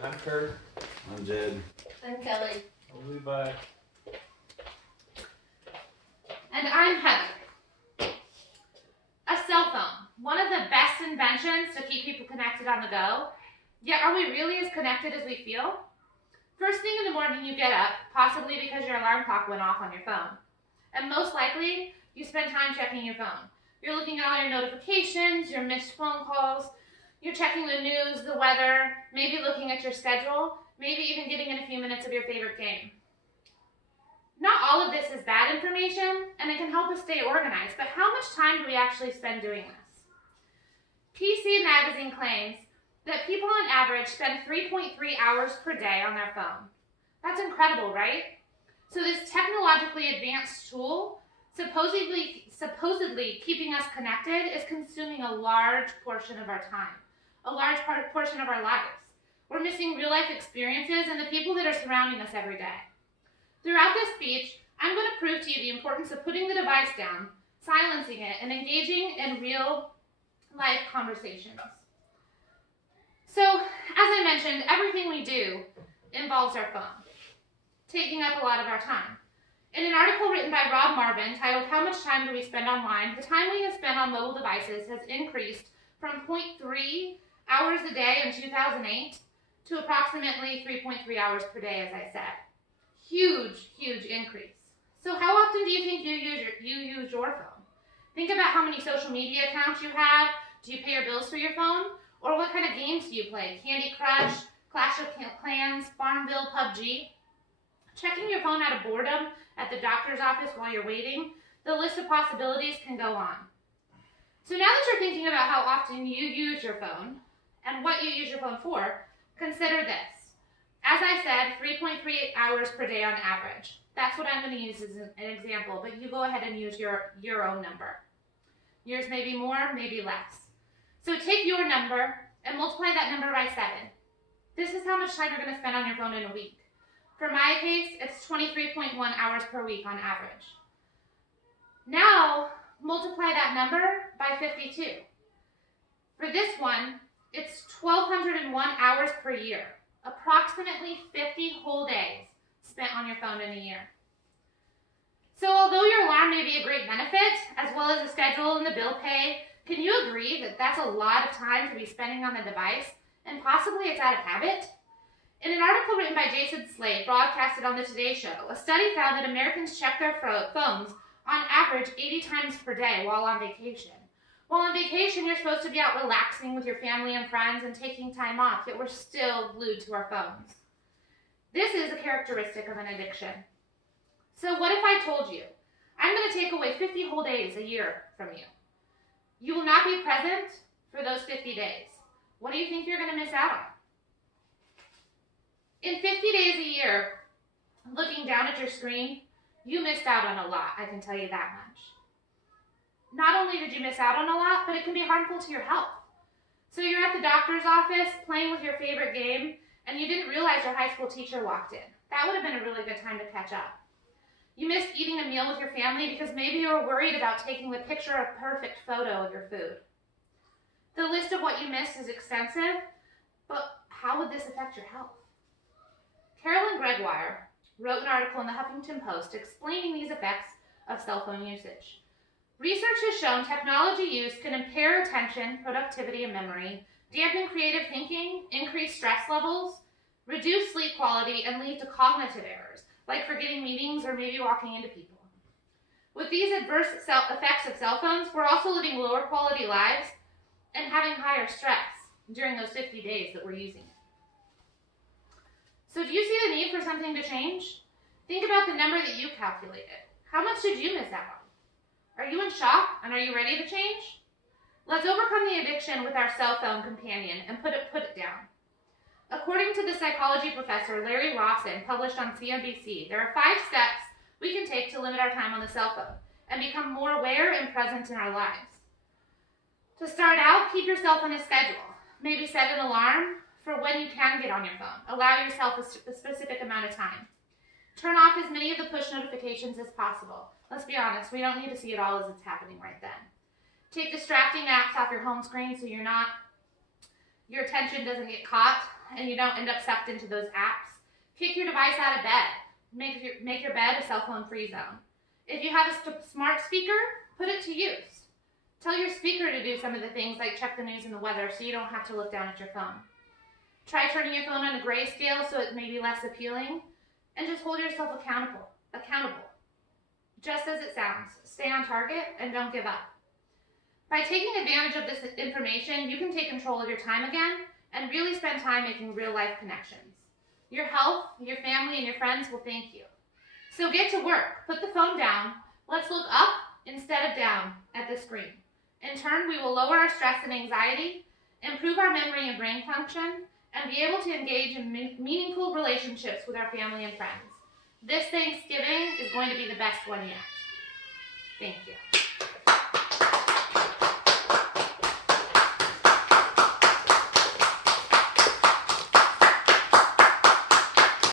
I'm Kurt. I'm Jed. I'm Kelly. I'm Levi. And I'm Heather. A cell phone, one of the best inventions to keep people connected on the go. Yet are we really as connected as we feel? First thing in the morning you get up, possibly because your alarm clock went off on your phone. And most likely, you spend time checking your phone. You're looking at all your notifications, your missed phone calls, you're checking the news, the weather, maybe looking at your schedule, maybe even getting in a few minutes of your favorite game. Not all of this is bad information, and it can help us stay organized, but how much time do we actually spend doing this? PC Magazine claims that people on average spend 3.3 hours per day on their phone. That's incredible, right? So this technologically advanced tool, supposedly keeping us connected, is consuming a large portion of our time, a large portion of our lives. We're missing real-life experiences and the people that are surrounding us every day. Throughout this speech, I'm going to prove to you the importance of putting the device down, silencing it, and engaging in real-life conversations. So, as I mentioned, everything we do involves our phone, taking up a lot of our time. In an article written by Rob Marvin titled "How Much Time Do We Spend Online?", the time we have spent on mobile devices has increased from 0.3 hours a day in 2008 to approximately 3.3 hours per day, as I said. Huge, huge increase. So how often do you think you use your phone? Think about how many social media accounts you have. Do you pay your bills through your phone? Or what kind of games do you play? Candy Crush, Clash of Clans, Farmville, PUBG? Checking your phone out of boredom at the doctor's office while you're waiting, the list of possibilities can go on. So now that you're thinking about how often you use your phone and what you use your phone for, consider this. As I said, 3.3 hours per day on average. That's what I'm going to use as an example, but you go ahead and use your own number. Yours may be more, maybe less. So take your number and multiply that number by 7. This is how much time you're going to spend on your phone in a week. For my case, it's 23.1 hours per week on average. Now, multiply that number by 52. For this one, it's 1,201 hours per year. Approximately 50 whole days spent on your phone in a year. So although your alarm may be a great benefit, as well as the schedule and the bill pay, can you agree that that's a lot of time to be spending on the device, and possibly it's out of habit? In an article written by Jason Slade, broadcasted on the Today Show, a study found that Americans check their phones on average 80 times per day while on vacation. While on vacation, you're supposed to be out relaxing with your family and friends and taking time off, yet we're still glued to our phones. This is a characteristic of an addiction. So what if I told you, I'm going to take away 50 whole days a year from you? You will not be present for those 50 days. What do you think you're going to miss out on? In 50 days a year, looking down at your screen, you missed out on a lot, I can tell you that much. Not only did you miss out on a lot, but it can be harmful to your health. So you're at the doctor's office playing with your favorite game, and you didn't realize your high school teacher walked in. That would have been a really good time to catch up. You missed eating a meal with your family because maybe you were worried about taking the picture-perfect photo of your food. The list of what you missed is extensive, but how would this affect your health? Carolyn Gregoire wrote an article in the Huffington Post explaining these effects of cell phone usage. Research has shown technology use can impair attention, productivity, and memory, dampen creative thinking, increase stress levels, reduce sleep quality, and lead to cognitive errors, like forgetting meetings or maybe walking into people. With these adverse effects of cell phones, we're also living lower quality lives and having higher stress during those 50 days that we're using it. So do you see the need for something to change? Think about the number that you calculated. How much did you miss out on? Are you in shock, and are you ready to change? Let's overcome the addiction with our cell phone companion and put it down. According to the psychology professor Larry Lawson, published on CNBC, there are 5 steps we can take to limit our time on the cell phone and become more aware and present in our lives. To start out, keep yourself on a schedule. Maybe set an alarm for when you can get on your phone. Allow yourself a specific amount of time. Turn off as many of the push notifications as possible. Let's be honest, we don't need to see it all as it's happening right then. Take distracting apps off your home screen so your attention doesn't get caught and you don't end up sucked into those apps, kick your device out of bed. Make your bed a cell phone free zone. If you have a smart speaker, put it to use. Tell your speaker to do some of the things like check the news and the weather so you don't have to look down at your phone. Try turning your phone on a grayscale so it may be less appealing, and just hold yourself accountable. Just as it sounds, stay on target and don't give up. By taking advantage of this information, you can take control of your time again and really spend time making real life connections. Your health, your family, and your friends will thank you. So get to work. Put the phone down. Let's look up instead of down at the screen. In turn, we will lower our stress and anxiety, improve our memory and brain function, and be able to engage in meaningful relationships with our family and friends. This Thanksgiving is going to be the best one yet. Thank you.